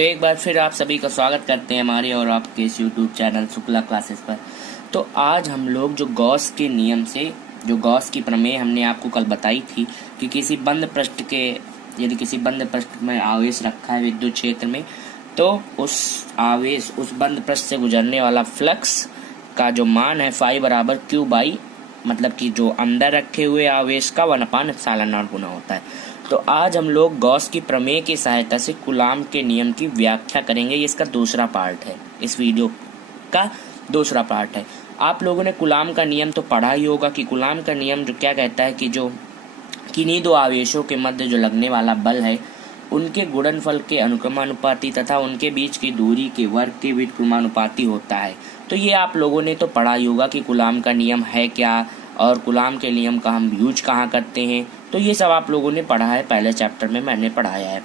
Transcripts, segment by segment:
तो एक बार फिर आप सभी का स्वागत करते हैं हमारे और आपके इस यूट्यूब चैनल शुक्ला क्लासेस पर। तो आज हम लोग जो गॉस के नियम से, जो गॉस की प्रमेय हमने आपको कल बताई थी कि किसी बंद पृष्ठ के, यदि किसी बंद पृष्ठ में आवेश रखा है विद्युत क्षेत्र में, तो उस आवेश, उस बंद पृष्ठ से गुजरने वाला फ्लक्स का जो मान है फाई बराबर क्यू बाई, मतलब कि जो अंदर रखे हुए आवेश का 1/ε0 गुना होता है। तो आज हम लोग गॉस की प्रमेय की सहायता से कूलाम के नियम की व्याख्या करेंगे। ये इसका दूसरा पार्ट है, इस वीडियो का दूसरा पार्ट है। आप लोगों ने कूलाम का नियम तो पढ़ा ही होगा कि कूलाम का नियम जो क्या कहता है कि जो किन्हीं दो आवेशों के मध्य जो लगने वाला बल है उनके गुणनफल के अनुक्रमानुपाती तथा उनके बीच की दूरी के वर्ग के व्युत्क्रमानुपाती होता है। तो ये आप लोगों ने तो पढ़ा ही होगा कि कूलाम का नियम है क्या और कूलाम के नियम का हम यूज कहाँ करते हैं। तो ये सब आप लोगों ने पढ़ा है, पहले चैप्टर में मैंने पढ़ाया है।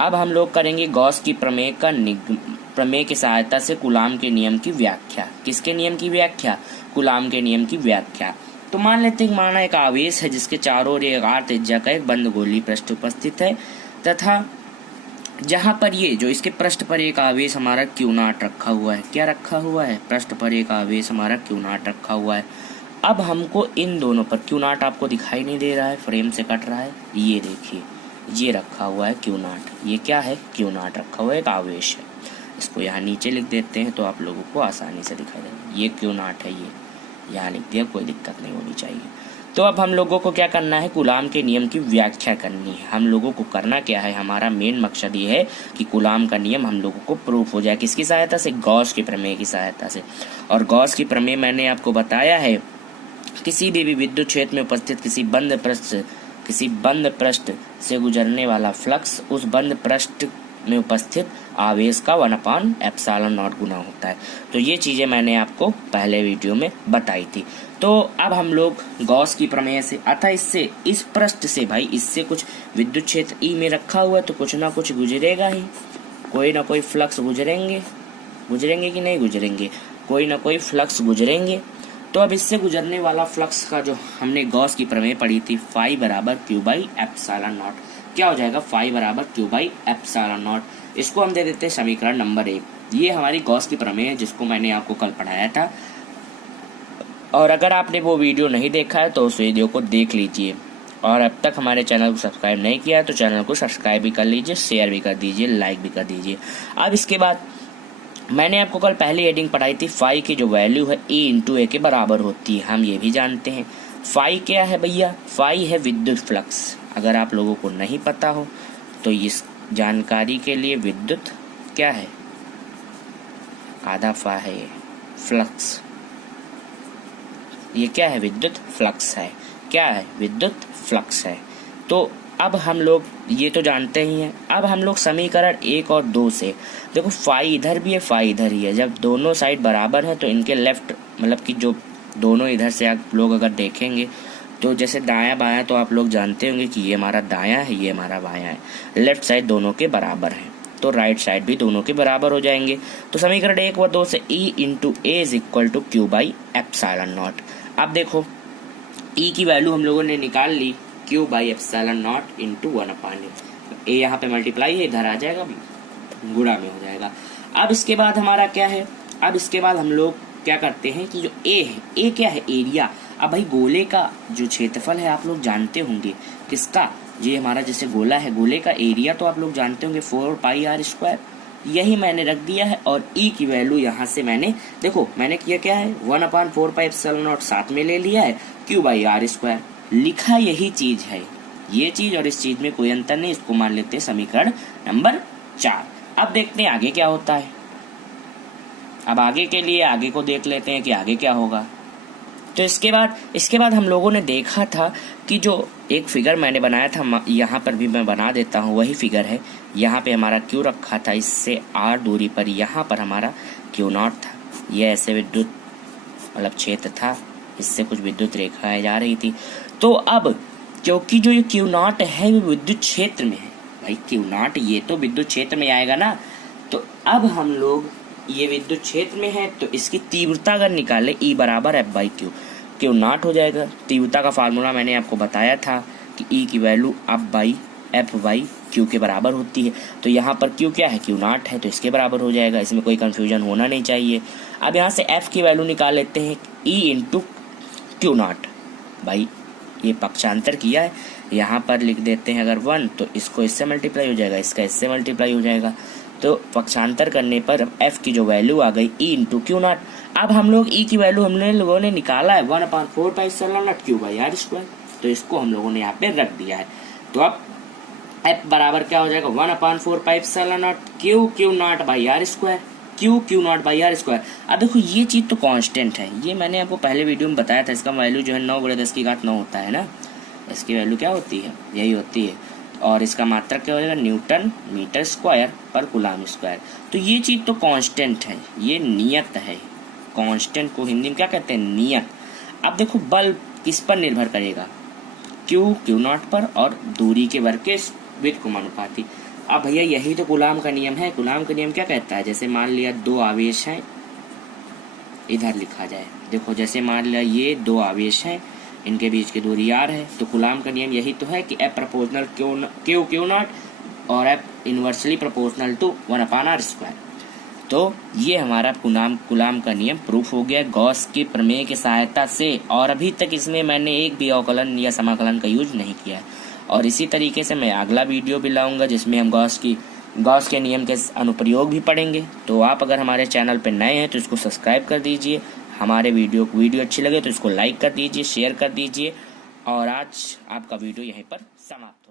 अब हम लोग करेंगे गॉस की प्रमेय की सहायता से कूलाम के नियम की व्याख्या। किसके नियम की व्याख्या? कूलाम के नियम की व्याख्या। तो मान लेते हैं माना एक आवेश है जिसके चारों ओर एक आर त्रिज्या का एक बंद गोलीय पृष्ठ उपस्थित है तथा जहाँ पर ये जो इसके पृष्ठ पर एक आवेश हमारा Q0 रखा हुआ है। क्या रखा हुआ है? पृष्ठ पर एक आवेश हमारा Q0 रखा हुआ है। अब हमको इन दोनों पर Q0 आपको दिखाई नहीं दे रहा है, फ्रेम से कट रहा है, ये देखिए ये रखा हुआ है Q0। ये क्या है? Q0 रखा हुआ है, एक आवेश है। इसको यहाँ नीचे लिख देते हैं तो आप लोगों को आसानी से दिखाई देगा। ये Q0 है, ये यहाँ लिख दिया, कोई दिक्कत नहीं होनी चाहिए। तो अब हम लोगों को क्या करना है? कूलाम के नियम की व्याख्या करनी है। हम लोगों को करना क्या है? हमारा मेन मकसद ये है कि कूलाम का नियम हम लोगों को प्रूफ हो जाए। किसकी सहायता से? गॉस की प्रमेय की सहायता से। और गॉस की प्रमेय मैंने आपको बताया है, किसी भी विद्युत क्षेत्र में उपस्थित किसी बंद पृष्ठ से गुजरने वाला फ्लक्स उस बंद पृष्ठ में उपस्थित आवेश का 1/ε0 गुना होता है। तो ये चीजें मैंने आपको पहले वीडियो में बताई थी। तो अब हम लोग गॉस की प्रमेय से, अतः इससे, इस पृष्ठ से भाई, इससे कुछ विद्युत क्षेत्र ई में रखा हुआ है तो कुछ ना कुछ गुजरेगा ही, कोई ना कोई फ्लक्स गुजरेंगे कि नहीं गुजरेंगे? कोई ना कोई फ्लक्स गुजरेंगे। तो अब इससे गुजरने वाला फ्लक्स का जो हमने गॉस की प्रमेय पढ़ी थी, फाई बराबर क्यू बाई ε0, क्या हो जाएगा? फाई बराबर क्यू बाई ε0। इसको हम दे देते हैं समीकरण नंबर 1। ये हमारी गॉस की प्रमेय है जिसको मैंने आपको कल पढ़ाया था। और अगर आपने वो वीडियो नहीं देखा है तो उस वीडियो को देख लीजिए। और अब तक हमारे चैनल को सब्सक्राइब नहीं किया है तो चैनल को सब्सक्राइब भी कर लीजिए, शेयर भी कर दीजिए, लाइक भी कर दीजिए। अब इसके बाद मैंने आपको कल पहली हेडिंग पढ़ाई थी, फाई की जो वैल्यू है E × A के बराबर होती है। हम ये भी जानते हैं फाई क्या है भैया? फाई है विद्युत फ्लक्स। अगर आप लोगों को नहीं पता हो तो इस जानकारी के लिए विद्युत क्या है? आधा फा है ये फ्लक्स। ये क्या है? विद्युत फ्लक्स है। क्या है? विद्युत फ्लक्स है। तो अब हम लोग ये तो जानते ही हैं। अब हम लोग समीकरण 1 और 2 से, देखो फाई इधर भी है, फाई इधर ही है। जब दोनों साइड बराबर है तो इनके लेफ्ट, मतलब कि जो दोनों इधर से आप लोग अगर देखेंगे तो जैसे दायां बायां, तो आप लोग जानते होंगे कि ये हमारा दायां है, ये हमारा बायां है। लेफ्ट साइड दोनों के बराबर है तो राइट साइड भी दोनों के बराबर हो जाएंगे। तो समीकरण 1 व 2 से E × A = Q बाई ε0। अब देखो E की वैल्यू हम लोगों ने निकाल ली, Q बाई ε0 × 1/A। यहाँ पे मल्टीप्लाई है, इधर आ जाएगा, गुणा में हो जाएगा। अब इसके बाद हमारा क्या है? अब इसके बाद हम लोग क्या करते हैं कि जो A है, A क्या है? एरिया। अब भाई गोले का जो क्षेत्रफल है आप लोग जानते होंगे, किसका? ये हमारा जैसे गोला है, गोले का एरिया तो आप लोग जानते होंगे 4πr²। यही मैंने रख दिया है और E की वैल्यू यहाँ से मैंने, देखो मैंने किया क्या है, 1/4πε0 साथ में ले लिया है, Q/r²। लिखा यही चीज है, ये चीज और इस चीज में कोई अंतर नहीं। इसको मान लेते हैं समीकरण नंबर 4। अब देखते हैं आगे क्या होता है। अब आगे के लिए आगे को देख लेते हैं कि आगे क्या होगा। तो इसके बाद हम लोगों ने देखा था कि जो एक फिगर मैंने बनाया था, यहाँ पर भी मैं बना देता हूँ, वही फिगर है। यहाँ पे हमारा Q रखा था, इससे R दूरी पर यहाँ पर हमारा Q0 था। ये ऐसे विद्युत मतलब क्षेत्र था, इससे कुछ विद्युत रेखाएं जा रही थी। तो अब क्योंकि जो ये Q0 है वो विद्युत क्षेत्र में है, भाई Q0 ये तो विद्युत क्षेत्र में आएगा ना। तो अब हम लोग, ये विद्युत क्षेत्र में है तो इसकी तीव्रता अगर निकाले E बराबर F/Q, Q0 हो जाएगा। तीव्रता का फार्मूला मैंने आपको बताया था कि E की वैल्यू F/Q क्यू के बराबर होती है। तो यहाँ पर क्यू क्या है, क्यू नॉट है, तो इसके बराबर हो जाएगा, इसमें कोई कन्फ्यूजन होना नहीं चाहिए। अब यहाँ से एफ की वैल्यू निकाल लेते हैं, ई इंटू क्यू नॉट। भाई ये पक्षांतर किया है, यहाँ पर लिख देते हैं अगर 1 तो इसको इससे मल्टीप्लाई हो जाएगा, इसका इससे मल्टीप्लाई हो जाएगा। तो पक्षांतर करने पर एफ की जो वैल्यू आ गई ई इंटू क्यू नॉट। अब हम लोग ई की वैल्यू हमने लोगों ने निकाला है 1/4 क्यू बाई आर स्क्वायर, तो इसको हम लोगों ने यहाँ पे रख दिया है। तो अब एफ बराबर क्या हो जाएगा 1/4 Q naught by R square, Q naught by R square. अब देखो ये चीज तो कांस्टेंट है, ये मैंने आपको पहले वीडियो में बताया था, इसका वैल्यू जो है 9/10⁹ होता है ना, इसकी वैल्यू क्या होती है, यही होती है। और इसका मात्रक क्या हो जाएगा, न्यूटन मीटर स्क्वायर पर कूलम स्क्वायर। तो ये चीज तो कांस्टेंट है, ये नियत है। कांस्टेंट को हिंदी में क्या कहते हैं, नियत। अब देखो बल किस पर निर्भर करेगा, क्यू नॉट पर और दूरी के वर्ग के व्युत्क्रमानुपाती। अब भैया यही तो कूलम का नियम है। कूलम का नियम क्या कहता है, जैसे मान लिया 2 आवेश हैं, इधर लिखा जाए, देखो जैसे मान लिया ये 2 आवेश हैं, इनके बीच की दूरी r है, तो कूलम का नियम यही तो है कि F प्रोपोर्शनल क्यू नॉट और F inversely proportional to 1/r²। तो ये हमारा कूलम का नियम प्रूफ हो गया गॉस के प्रमेय की सहायता से। और अभी तक इसमें मैंने एक भी अवकलन या समाकलन का यूज नहीं किया है। और इसी तरीके से मैं अगला वीडियो भी लाऊंगा जिसमें हम गॉस के नियम के अनुप्रयोग भी पढ़ेंगे। तो आप अगर हमारे चैनल पर नए हैं तो इसको सब्सक्राइब कर दीजिए, हमारे वीडियो अच्छी लगे तो इसको लाइक कर दीजिए, शेयर कर दीजिए। और आज आपका वीडियो यहीं पर समाप्त।